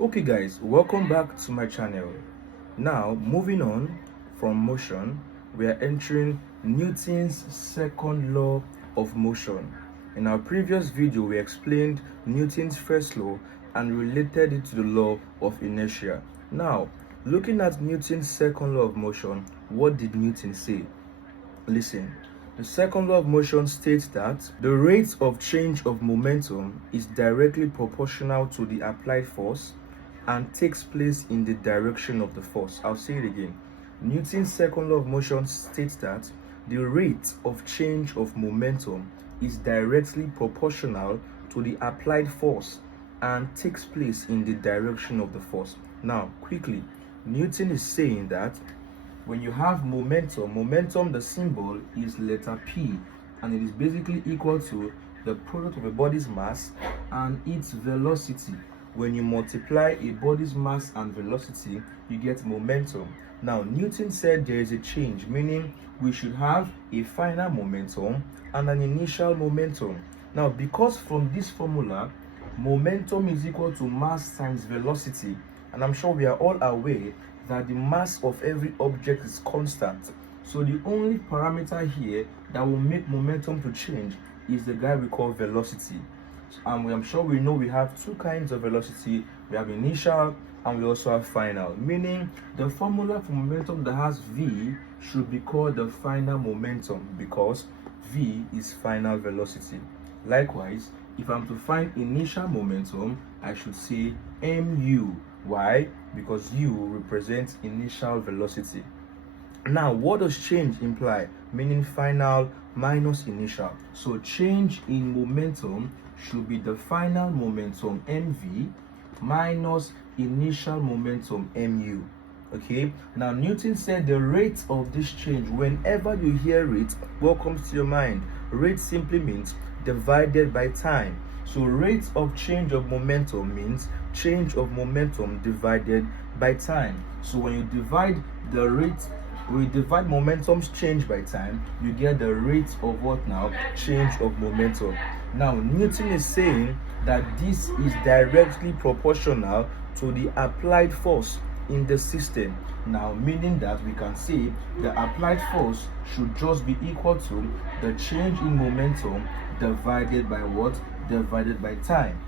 Okay guys, welcome back to my channel. Now moving on from motion, we are entering Newton's second law of motion. In our previous video, we explained Newton's first law and related it to the law of inertia. Now, looking at Newton's second law of motion, what did Newton say? Listen. The second law of motion states that the rate of change of momentum is directly proportional to the applied force and takes place in the direction of the force. I'll say it again. Newton's second law of motion states that the rate of change of momentum is directly proportional to the applied force and takes place in the direction of the force. Now, quickly, Newton is saying that when you have momentum, the symbol is letter P, and it is basically equal to the product of a body's mass and its velocity. When you multiply a body's mass and velocity, you get momentum. Now, Newton said there is a change, meaning we should have a final momentum and an initial momentum. Now, because from this formula, momentum is equal to mass times velocity, and I'm sure we are all aware that the mass of every object is constant. So the only parameter here that will make momentum to change is the guy we call velocity. And I'm sure we know we have two kinds of velocity. We have initial and we also have final, meaning the formula for momentum that has v should be called the final momentum because v is final velocity. Likewise, if I'm to find initial momentum, I should say mu. Why? Because u represents initial velocity. Now, what does change imply? Meaning final minus initial. So change in momentum should be the final momentum mv minus initial momentum mu. Okay, now Newton said the rate of this change, whenever you hear it, what comes to your mind? Rate simply means divided by time. So rate of change of momentum means change of momentum divided by time. So when you divide the rate, we divide momentum's change by time, you get the rate of what now? Change of momentum. Now Newton is saying that this is directly proportional to the applied force in the system. Now, meaning that we can say the applied force should just be equal to the change in momentum divided by what? Divided by time.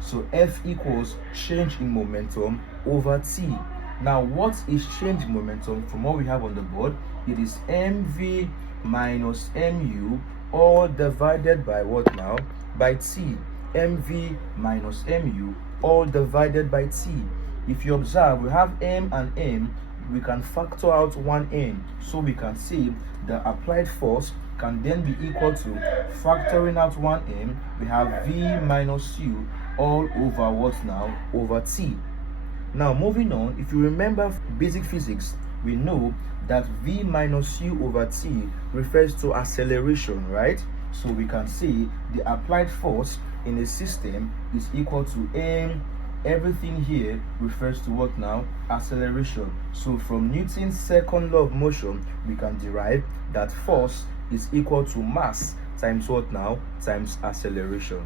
So F equals change in momentum over T. Now, what is change in momentum from what we have on the board? It is mv minus mu all divided by what now? By T. mv minus mu all divided by T. If you observe, we have m and m, we can factor out one n, so we can say the applied force can then be equal to factoring out one m, we have v minus u all over what now? Over t. Now moving on, if you remember basic physics, we know that v minus u over t refers to acceleration, right? So we can say the applied force in a system is equal to m. Everything here refers to what now? Acceleration. So from Newton's second law of motion, we can derive that force is equal to mass times what now? Times acceleration.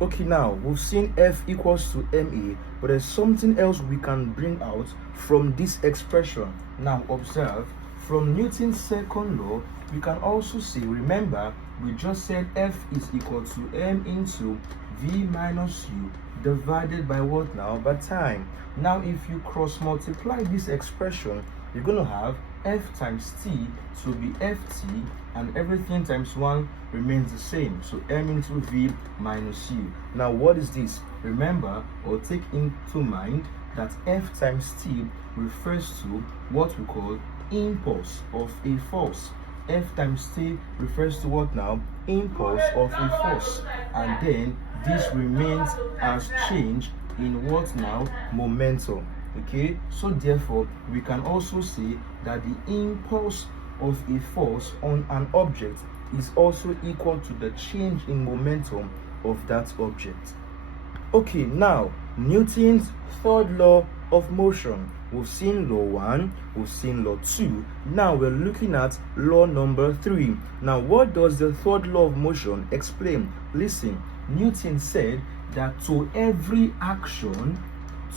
Okay, now we've seen F equals to ma, but there's something else we can bring out from this expression. Now observe, from Newton's second law, we can also say, remember, we just said F is equal to m into v minus u divided by what now? By time. Now if you cross multiply this expression, you're going to have f times t to be ft, and everything times 1 remains the same. So m into v minus u. Now what is this? Remember, or take into mind that f times t refers to what we call impulse of a force. F times t refers to what now? Impulse of a force. And then this remains as change in what now? Momentum. Okay, so therefore we can also say that the impulse of a force on an object is also equal to the change in momentum of that object. Okay, now Newton's third law of motion. We've seen law 1, we've seen law 2. Now we're looking at law number 3. Now what does the third law of motion explain? Listen, Newton said that to every action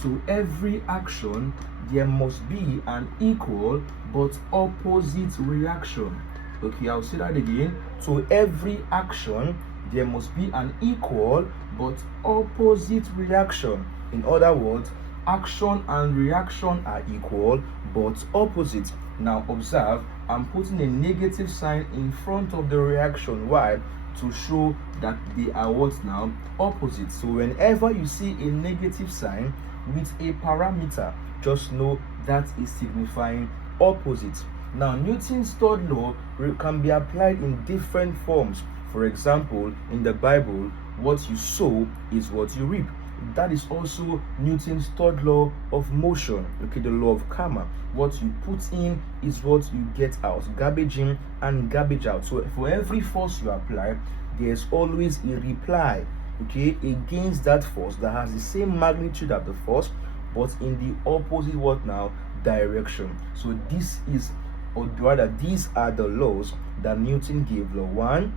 to every action there must be an equal but opposite reaction. Okay, I'll say that again. To every action there must be an equal but opposite reaction. In other words, action and reaction are equal but opposite. Now observe, I'm putting a negative sign in front of the reaction. Why? To show that they are what now? Opposite. So whenever you see a negative sign with a parameter, just know that is signifying opposite. Now Newton's third law can be applied in different forms. For example, in the Bible, what you sow is what you reap. That is also Newton's third law of motion. Okay, the law of karma. What you put in is what you get out. Garbage in and garbage out. So for every force you apply, there's always a reply, okay, against that force that has the same magnitude of the force, but in the opposite what now? Direction. So this is, or rather, these are the laws that Newton gave: law 1,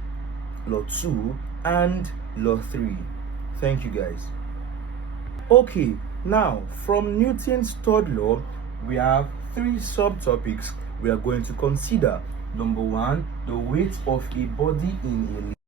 law 2, and law 3. Thank you guys. Okay, now from Newton's third law, we have 3 subtopics we are going to consider. Number 1, the weight of a body in a